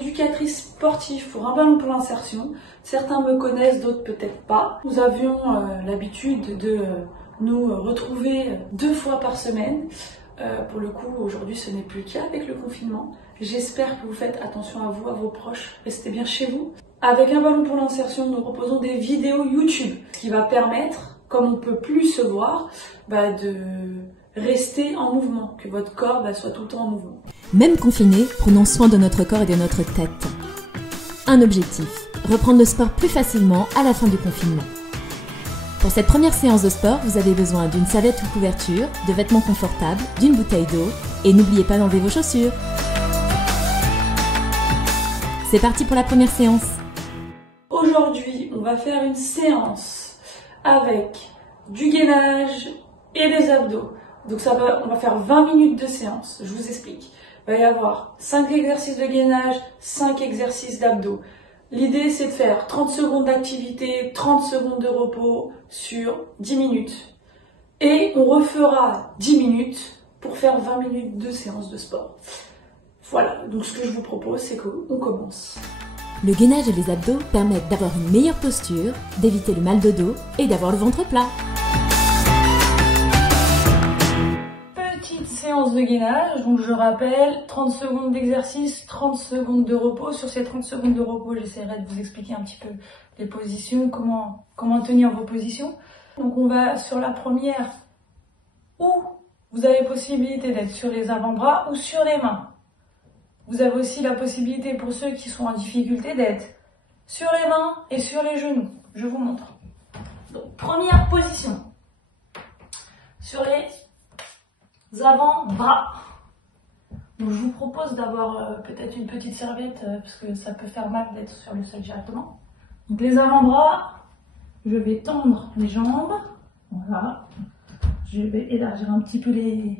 éducatrice sportive pour un ballon pour l'insertion. Certains me connaissent, d'autres peut-être pas. Nous avions l'habitude de nous retrouver 2 fois par semaine. Pour le coup, aujourd'hui, ce n'est plus le cas avec le confinement. J'espère que vous faites attention à vous, à vos proches. Restez bien chez vous. Avec un ballon pour l'insertion, nous proposons des vidéos YouTube, ce qui va permettre, comme on peut plus se voir, de rester en mouvement, que votre corps soit tout le temps en mouvement. Même confinés, prenons soin de notre corps et de notre tête. Un objectif, reprendre le sport plus facilement à la fin du confinement. Pour cette première séance de sport, vous avez besoin d'une serviette ou couverture, de vêtements confortables, d'une bouteille d'eau et n'oubliez pas d'enlever vos chaussures. C'est parti pour la première séance. Aujourd'hui, on va faire une séance avec du gainage et des abdos. Donc on va faire 20 minutes de séance, je vous explique. Il va y avoir 5 exercices de gainage, 5 exercices d'abdos. L'idée c'est de faire 30 secondes d'activité, 30 secondes de repos sur 10 minutes. Et on refera 10 minutes pour faire 20 minutes de séance de sport. Voilà, donc ce que je vous propose c'est qu'on commence. Le gainage et les abdos permettent d'avoir une meilleure posture, d'éviter le mal de dos et d'avoir le ventre plat. Séance de gainage, donc je rappelle 30 secondes d'exercice, 30 secondes de repos. Sur ces 30 secondes de repos, j'essaierai de vous expliquer un petit peu les positions, comment tenir vos positions. Donc on va sur la première où vous avez possibilité d'être sur les avant-bras ou sur les mains. Vous avez aussi la possibilité pour ceux qui sont en difficulté d'être sur les mains et sur les genoux. Je vous montre. Donc première position, sur les avant-bras. Donc je vous propose d'avoir peut-être une petite serviette parce que ça peut faire mal d'être sur le sol directement. Donc les avant-bras, je vais tendre les jambes. Voilà. Je vais élargir un petit peu les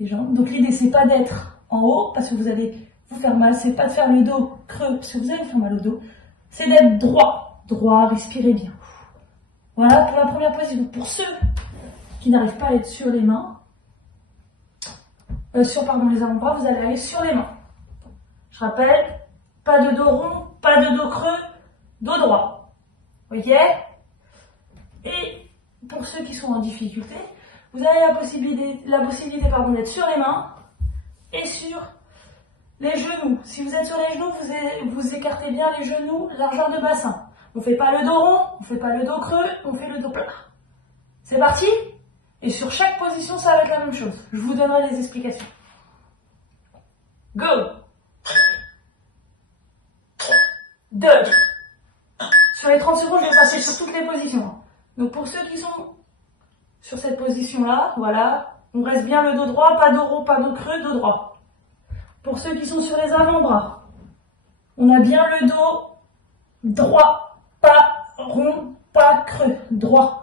jambes. Donc l'idée c'est pas d'être en haut parce que vous allez vous faire mal. C'est pas de faire le dos creux parce que vous allez faire mal au dos. C'est d'être droit. Droit, respirez bien. Voilà pour la première position. Pour ceux qui n'arrivent pas à être sur les mains, les avant-bras, vous allez aller sur les mains. Je rappelle, pas de dos rond, pas de dos creux, dos droit. Ok? Et pour ceux qui sont en difficulté, vous avez la possibilité d'être sur les mains et sur les genoux. Si vous êtes sur les genoux, vous écartez bien les genoux, largeur de bassin. On ne fait pas le dos rond, on ne fait pas le dos creux, on fait le dos plat. C'est parti? Et sur chaque position, ça va être la même chose. Je vous donnerai les explications. Go! 2. Sur les 30 secondes, je vais passer sur toutes les positions. Donc pour ceux qui sont sur cette position-là, voilà, on reste bien le dos droit, pas dos rond, pas dos creux, dos droit. Pour ceux qui sont sur les avant-bras, on a bien le dos droit, pas rond, pas creux, droit.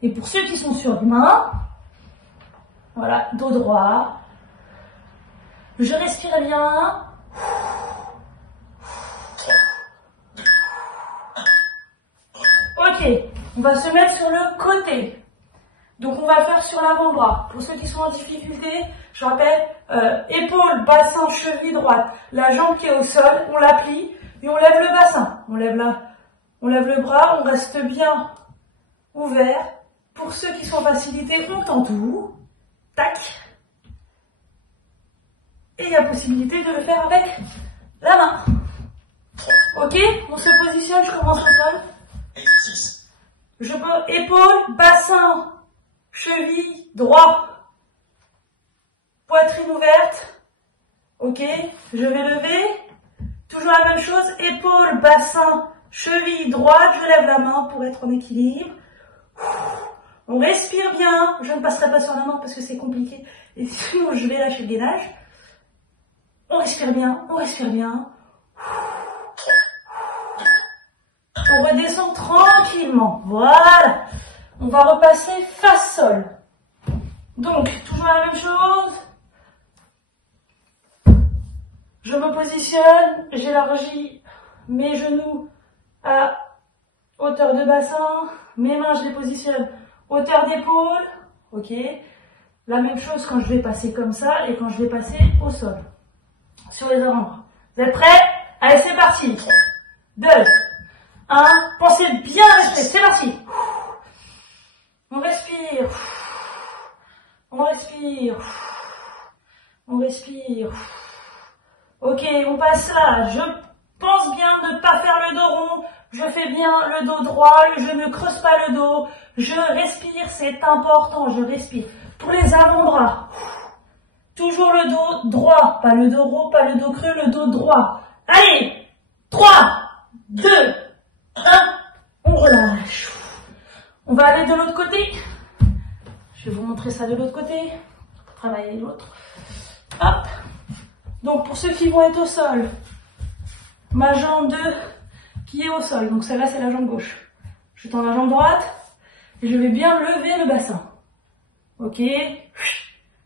Et pour ceux qui sont sur les mains, voilà, dos droit. Je respire bien. Ok, on va se mettre sur le côté. Donc on va faire sur l'avant-bras. Pour ceux qui sont en difficulté, je rappelle, épaules, bassin, cheville droite. La jambe qui est au sol, on la plie et on lève le bassin. On lève le bras, on reste bien ouvert. Pour ceux qui sont en facilité, on tend tout. Tac. Et il y a possibilité de le faire avec la main. Ok, on se positionne, je commence au sol. Exercice. Je peux épaules, bassin, cheville, droit. Poitrine ouverte. Ok, je vais lever. Toujours la même chose, épaules, bassin, cheville, droite. Je lève la main pour être en équilibre. On respire bien. Je ne passerai pas sur la main parce que c'est compliqué. Et sinon, je vais lâcher le gainage. On respire bien, on respire bien. On redescend tranquillement. Voilà. On va repasser face sol. Donc, toujours la même chose. Je me positionne, j'élargis mes genoux à hauteur de bassin. Mes mains, je les positionne hauteur d'épaule. Ok. La même chose quand je vais passer comme ça et quand je vais passer au sol. Sur les avant-bras. Vous êtes prêts? Allez, c'est parti. 3, 2, 1. Pensez bien à respirer. C'est parti. On respire. On respire. On respire. Ok, on passe là. Je pense bien de ne pas faire le dos rond. Je fais bien le dos droit. Je ne creuse pas le dos. Je respire, c'est important. Je respire. Pour les avant-bras. Toujours le dos droit. Pas le dos rond, pas le dos creux, le dos droit. Allez. 3, 2, 1. On relâche. On va aller de l'autre côté. Je vais vous montrer ça de l'autre côté. Pour travailler l'autre. Hop. Donc pour ceux qui vont être au sol, ma jambe 2 qui est au sol. Donc celle-là c'est la jambe gauche. Je tends la jambe droite et je vais bien lever le bassin. Ok.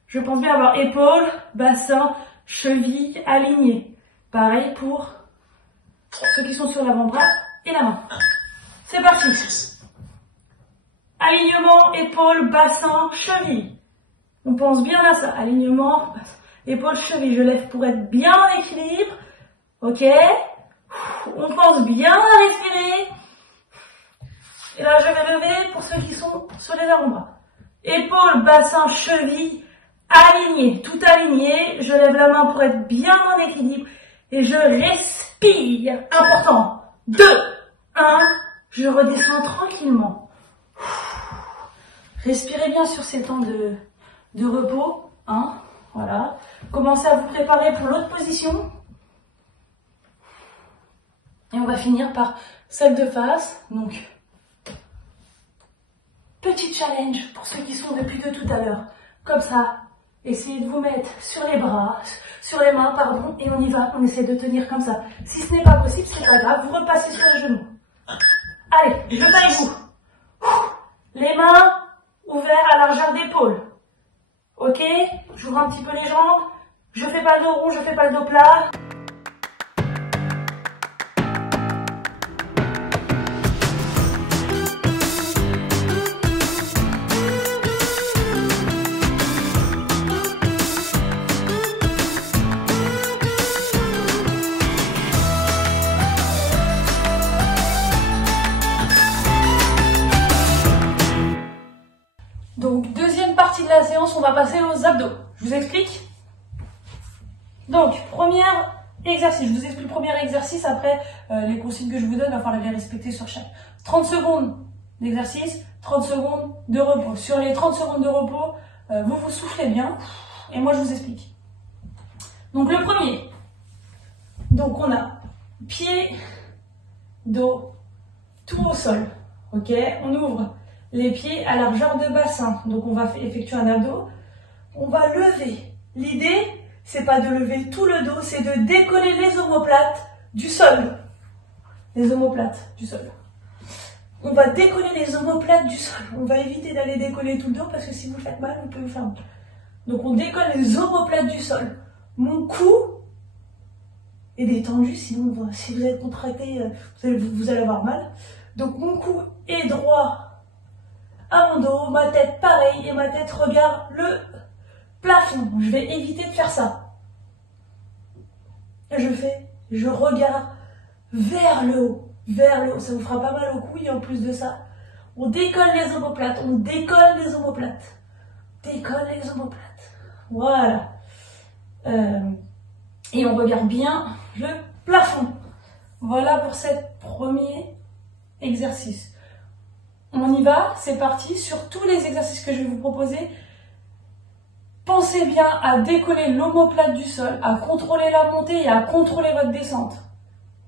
Je pense bien avoir épaules, bassin, cheville alignés. Pareil pour ceux qui sont sur l'avant-bras et la main. C'est parti. Alignement, épaules, bassin, cheville. On pense bien à ça. Alignement, épaules, cheville. Je lève pour être bien en équilibre. Ok. On pense bien à respirer. Et là, je vais lever pour ceux qui sont sur les avant-bras. Épaules, bassin, cheville, aligné. Tout aligné. Je lève la main pour être bien en équilibre. Et je respire. Important. 2, 1. Je redescends tranquillement. Respirez bien sur ces temps de repos. Hein, voilà. Commencez à vous préparer pour l'autre position. Et on va finir par celle de face. Donc, petit challenge pour ceux qui sont depuis que tout à l'heure. Comme ça, essayez de vous mettre sur les bras, sur les mains, pardon, et on y va. On essaie de tenir comme ça. Si ce n'est pas possible, c'est pas grave. Vous repassez sur les genoux. Allez, je fais avec vous. Les mains ouvertes à largeur d'épaule. Ok, j'ouvre un petit peu les jambes. Je fais pas le dos rond, je fais pas le dos plat. Donc, deuxième partie de la séance, on va passer aux abdos. Je vous explique. Donc, premier exercice. Je vous explique le premier exercice. Après, les consignes que je vous donne, il va falloir les respecter sur chaque. 30 secondes d'exercice, 30 secondes de repos. Sur les 30 secondes de repos, vous vous soufflez bien. Et moi, je vous explique. Donc, le premier. Donc, on a pied, dos, tout au sol. Ok, on ouvre les pieds à largeur de bassin. Donc, on va effectuer un abdo. On va lever. L'idée, c'est pas de lever tout le dos, c'est de décoller les omoplates du sol. Les omoplates du sol. On va décoller les omoplates du sol. On va éviter d'aller décoller tout le dos parce que si vous le faites mal, vous pouvez vous faire mal. Donc, on décolle les omoplates du sol. Mon cou est détendu, sinon, si vous êtes contracté, vous allez avoir mal. Donc, mon cou est droit à mon dos, ma tête pareil, et ma tête regarde le plafond. Je vais éviter de faire ça. Et je regarde vers le haut, ça vous fera pas mal au cou, et en plus de ça, on décolle les omoplates, décolle les omoplates, voilà. Et on regarde bien le plafond. Voilà pour cet premier exercice. On y va, c'est parti. Sur tous les exercices que je vais vous proposer, pensez bien à décoller l'omoplate du sol, à contrôler la montée et à contrôler votre descente.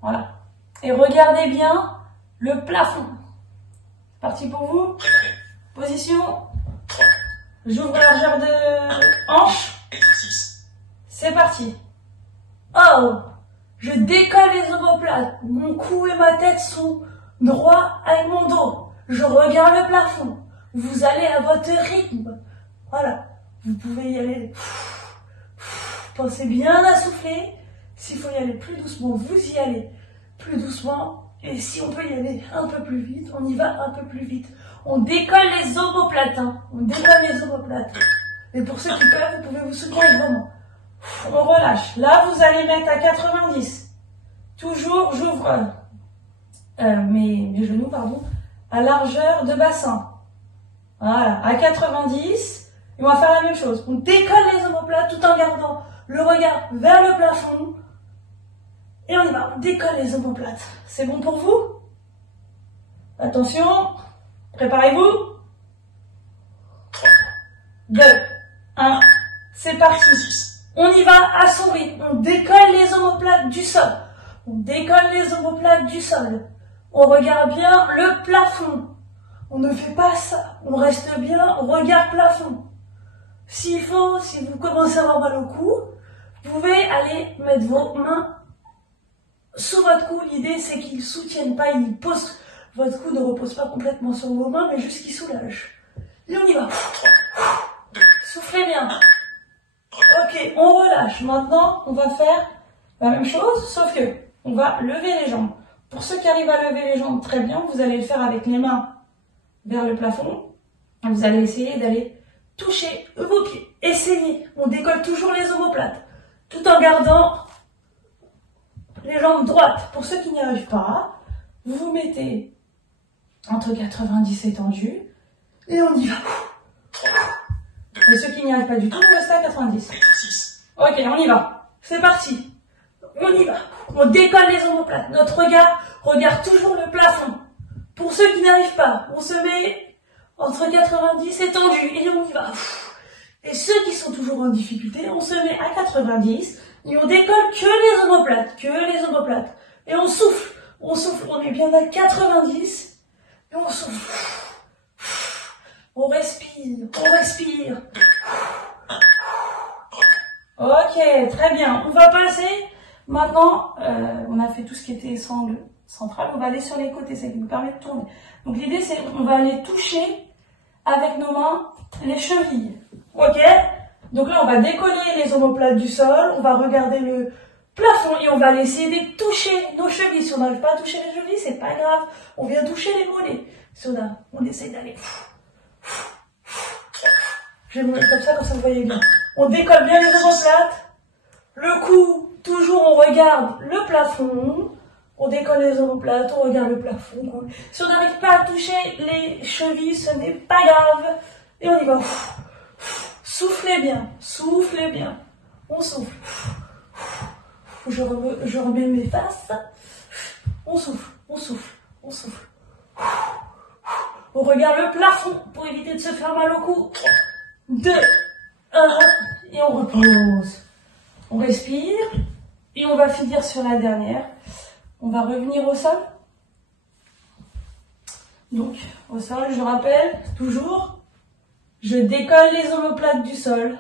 Voilà. Et regardez bien le plafond. C'est parti pour vous. Position. J'ouvre la largeur de hanche. C'est parti. Oh, je décolle les omoplates. Mon cou et ma tête sont droits avec mon dos. Je regarde le plafond. Vous allez à votre rythme. Voilà. Vous pouvez y aller. Pensez bien à souffler. S'il faut y aller plus doucement, vous y allez plus doucement. Et si on peut y aller un peu plus vite, on y va un peu plus vite. On décolle les omoplates. Hein. On décolle les omoplates. Et pour ceux qui peuvent, vous pouvez vous soutenir vraiment. On relâche. Là, vous allez mettre à 90. Toujours, j'ouvre mes genoux, pardon, à largeur de bassin. Voilà, à 90. Et on va faire la même chose. On décolle les omoplates tout en gardant le regard vers le plafond. Et on y va, on décolle les omoplates. C'est bon pour vous? Attention, préparez-vous. 2, 1, c'est parti. On y va à son rythme. On décolle les omoplates du sol. On décolle les omoplates du sol. On regarde bien le plafond. On ne fait pas ça. On reste bien, regard plafond. S'il faut, si vous commencez à avoir mal au cou, vous pouvez aller mettre vos mains sous votre cou. L'idée, c'est qu'ils ne soutiennent pas, ils posent. Votre cou ne repose pas complètement sur vos mains, mais juste qu'ils soulagent. Et on y va. Soufflez bien. Ok, on relâche. Maintenant, on va faire la même chose, sauf que on va lever les jambes. Pour ceux qui arrivent à lever les jambes très bien, vous allez le faire avec les mains vers le plafond. Vous allez essayer d'aller toucher vos pieds. Essayez. On décolle toujours les omoplates, tout en gardant les jambes droites. Pour ceux qui n'y arrivent pas, vous vous mettez entre 90 étendus et on y va. Et ceux qui n'y arrivent pas du tout, on reste à 90. Ok, on y va. C'est parti. On y va. On décolle les omoplates. Notre regard regarde toujours le plafond. Pour ceux qui n'arrivent pas, on se met entre 90 étendus et on y va. Et ceux qui sont toujours en difficulté, on se met à 90 et on décolle que les omoplates. Que les omoplates. Et on souffle. On souffle. On est bien à 90 et on souffle. On respire. On respire. Ok, très bien. On va passer. Maintenant, on a fait tout ce qui était sangle central. On va aller sur les côtés, ça qui nous permet de tourner. Donc l'idée, c'est qu'on va aller toucher avec nos mains les chevilles. Ok? Donc là, on va décoller les omoplates du sol. On va regarder le plafond et on va essayer de toucher nos chevilles. Si on n'arrive pas à toucher les chevilles, c'est pas grave. On vient toucher les mollets. Si on essaie d'aller. Je vais me mettre comme ça vous voyez bien. On décolle bien les omoplates. Le cou, toujours on regarde le plafond. On décolle les omoplates, on regarde le plafond. Si on n'arrive pas à toucher les chevilles, ce n'est pas grave. Et on y va. Soufflez bien, soufflez bien. On souffle. Je remets mes faces. On souffle, on souffle, on souffle. On regarde le plafond pour éviter de se faire mal au cou. 2, 1, et on repose. On respire et on va finir sur la dernière. On va revenir au sol. Donc, au sol, je rappelle, toujours, je décolle les omoplates du sol.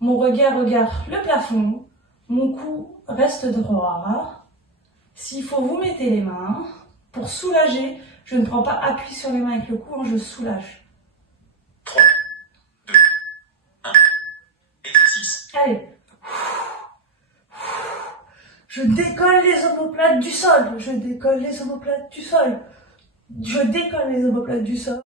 Mon regard regarde le plafond. Mon cou reste droit. S'il faut, vous mettez les mains. Pour soulager, je ne prends pas appui sur les mains avec le cou, je soulage. 3, 2, 1, exercice. Allez. Je décolle les omoplates du sol. Je décolle les omoplates du sol. Je décolle les omoplates du sol.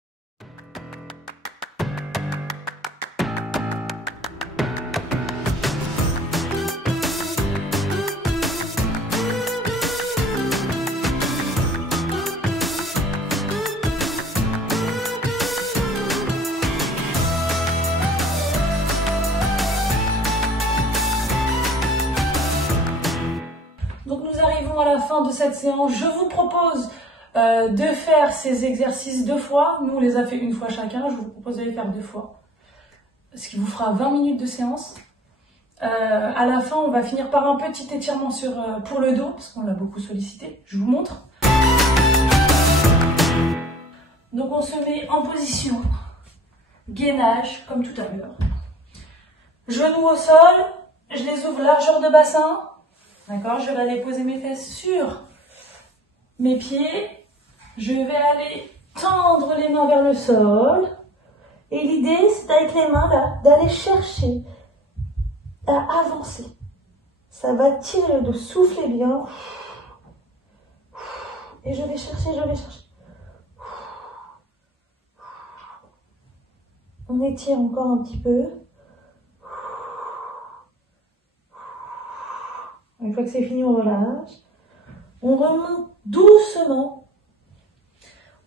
Donc nous arrivons à la fin de cette séance. Je vous propose de faire ces exercices 2 fois. Nous, on les a fait 1 fois chacun. Je vous propose de les faire 2 fois. Ce qui vous fera 20 minutes de séance. À la fin, on va finir par un petit étirement pour le dos, parce qu'on l'a beaucoup sollicité. Je vous montre. Donc on se met en position gainage, comme tout à l'heure. Genoux au sol. Je les ouvre largeur de bassin. D'accord, je vais aller poser mes fesses sur mes pieds. Je vais aller tendre les mains vers le sol. Et l'idée, c'est avec les mains là, d'aller chercher à avancer. Ça va tirer le dos, soufflez bien. Et je vais chercher, je vais chercher. On étire encore un petit peu. Une fois que c'est fini, on relâche. On remonte doucement.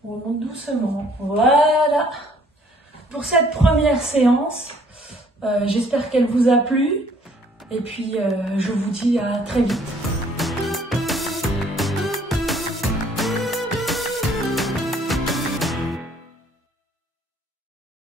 On remonte doucement. Voilà. Pour cette première séance, j'espère qu'elle vous a plu. Et puis, je vous dis à très vite.